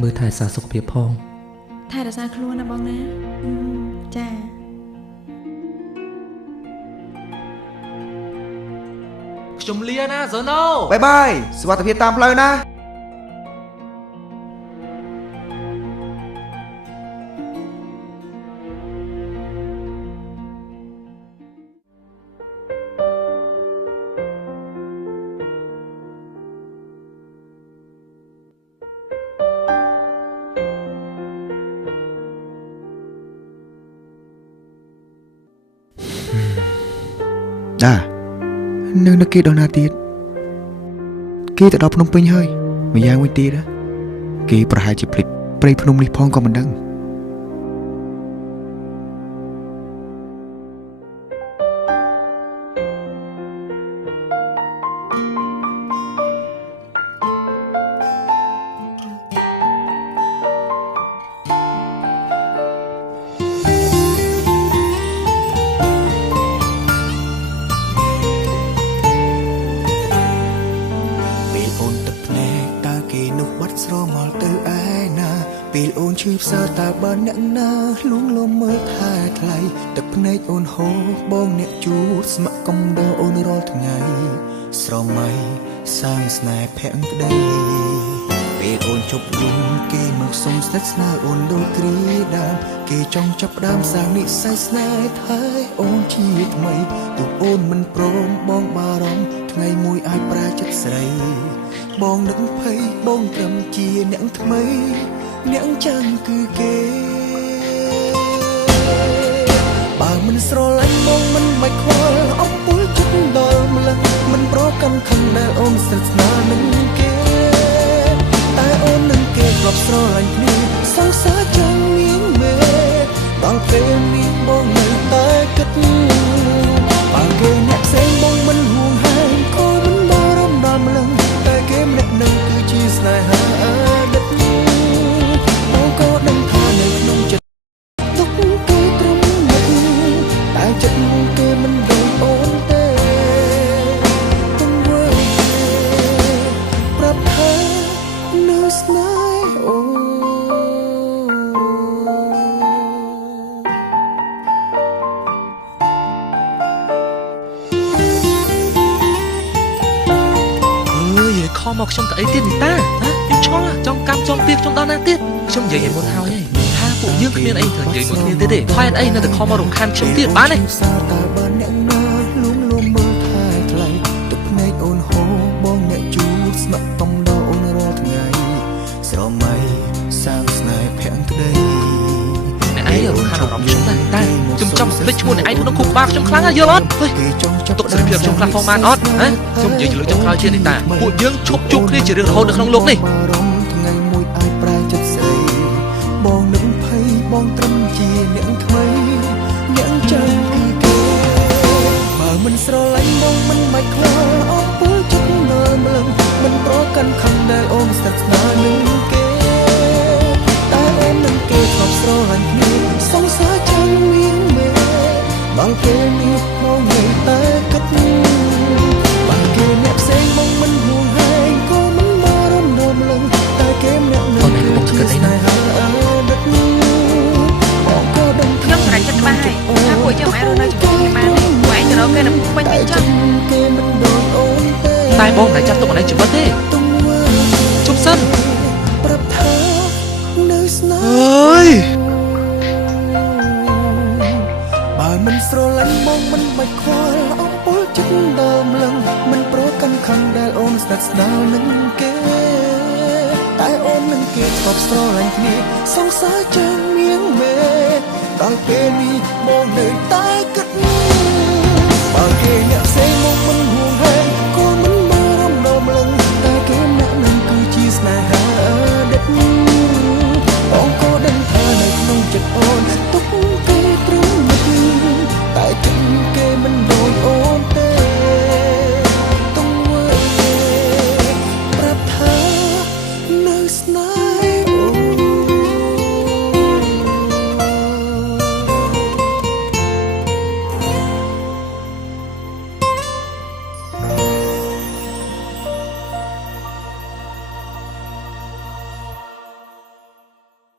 มือถ่ายสาสุขเพียบพองถ่ายรักษาครัวนะบ้องนะจ้าชมเลียนะโซโน่บายบายสวัสดีตามเลยนะนึกគេដល់ណាទៀតគេទៅដល់ភ្នំពេញហើយម្យ៉ាងវិញទៀតគេប្រហែលជាភ្លេចព្រៃភ្នំនេះផងក៏មិនដឹងស្រមល់ទៅឯណាពេលអូនឈឺផ្សើតើបើអ្នកណាលួងលោមមើលថែថ្លៃទឹកភ្នែកអូនហូរបងអ្នកជួតស្ម័គ្រកំដរអូនរាល់ថ្ងៃស្រមៃសាងស្នេហ៍ភក្តីពេលអូនជប់យំគេមកសុំស្និទ្ធស្នាលអូនដូចគ្រាដើមគេចង់ចាប់ដើមសាងនិស្ស័យស្នេហ៍ថែអូនជាថ្មីទោះអូនមិនព្រមបងបារម្ភថ្ងៃមួយអាចប្រែចិត្តស្រីបងនឹកភ័យបងត្រឹមជាអ្នកថ្មីអ្នកចាំងគឺគេបើមិនស្រឡាញ់បងមិនបាច់ខ្វល់អំពូលចិត្តដល់ម្លឹងមិនប្រកាន់ខំដែលអូនស្និទ្ធស្នាលនឹងគេតែអូននឹងគេធ្លាប់ស្រឡាញ់គ្នាសង្សារចាំងនាងមេដល់ពេលនាងបងនៅតែគិតបើគេអ្នកផ្សេងបងមិនហួងហែងក៏មិនបារម្ភដល់ម្លឹងតែគេម្នាក់នឹងគឺជាស្នេហាអតីតបងក៏ដឹងថានៅក្នុងចិត្តទុកគេត្រឹមមុខតែចិត្តគេមិនដូចអូនទេទង្វើប្រាប់ថានៅស្នេហ៍អូនខំមកខ្ញុំទៅអីទៀតនេះតាខ្ញុំឆ្ងល់ចង់កាប់ចង់ពីខ្ញុំដល់ណាទៀតខ្ញុំនិយាយឲ្យមុនហើយថាពួកយើងគ្មានអីត្រូវនិយាយមួយគ្នាទៀតទេហើយអីនៅតែខំមករំខានខ្ញុំទៀតបានទេតែបើអ្នកណាលួងលោមមើលថែថ្លៃទឹកភ្នែកអូនហូរបងអ្នកជួតស្ម័គ្រកំដរអូនរាល់ថ្ងៃស្រមៃសាងស្នេហ៍ភក្តីអ្នកឯងរំខានអារម្មណ៍ខ្ញុំដែរតែខ្ញុំចង់ភ្លេចឈ្មោះអ្នកឯងក្នុងគុកបាខ្ញុំខ្លាំងណាស់យល់អត់គេចង់ទុកសេរីភាពខ្ញុំខ្លះផងបានអត់ខ្ញុំនិយាយលើចុងក្រោយជានេះតាពួកយើងឈប់ជួបគ្នាជារឿងរហូតនៅក្នុងលោកនេះថ្ងៃមួយអាចប្រែចិត្តស្រីបងនឹងភ័យបងត្រឹមជាអ្នកថ្មីអ្នកចាំគឺគេបើមិនស្រឡាញ់បងមិនបាច់ខ្វល់អស់ពលចិត្តដល់ម្លឹងមិនប្រកាន់ខំដែលអូនស្និទ្ធស្នាលនឹងគេតែអូននឹងគេធ្លាប់ស្រឡាញ់គ្នាសង្សារចាំងៀងមេដល់ពេលនេះបងនៅតែគិតបើគេអ្នកផ្សេងបងមិនហួងហែងក៏មិនបារម្ភដល់ម្លឹងតែគេម្នាក់នឹងគឺជាស្នេហាអតីតបងក៏ដឹងខ្ញុំស្រែកចិត្តច្បាស់ហើយថាពួកយើងមិនអាចរស់នៅជាមួយគ្នាបានទេពួកឯងទៅរកគេនៅពេញវិញចឹងគេមិនដូចអូនទេតែបងមិនចាត់ទុកអីជីវិតទេជប់សិនប្រាប់ថានៅស្នេហ៍អើយបើមិនស្រឡាញ់បងមិនបាច់ខ្វល់អំពូលចិត្តដល់ម្លឹងមិនប្រកាន់ខំដែលអូនស្និទ្ធស្នាលនឹងគេតែអូននឹងគេធ្លាប់ស្រឡាញ់គ្នាសង្សារចាំងៀងមេដល់ពេលនេះបងនៅតែ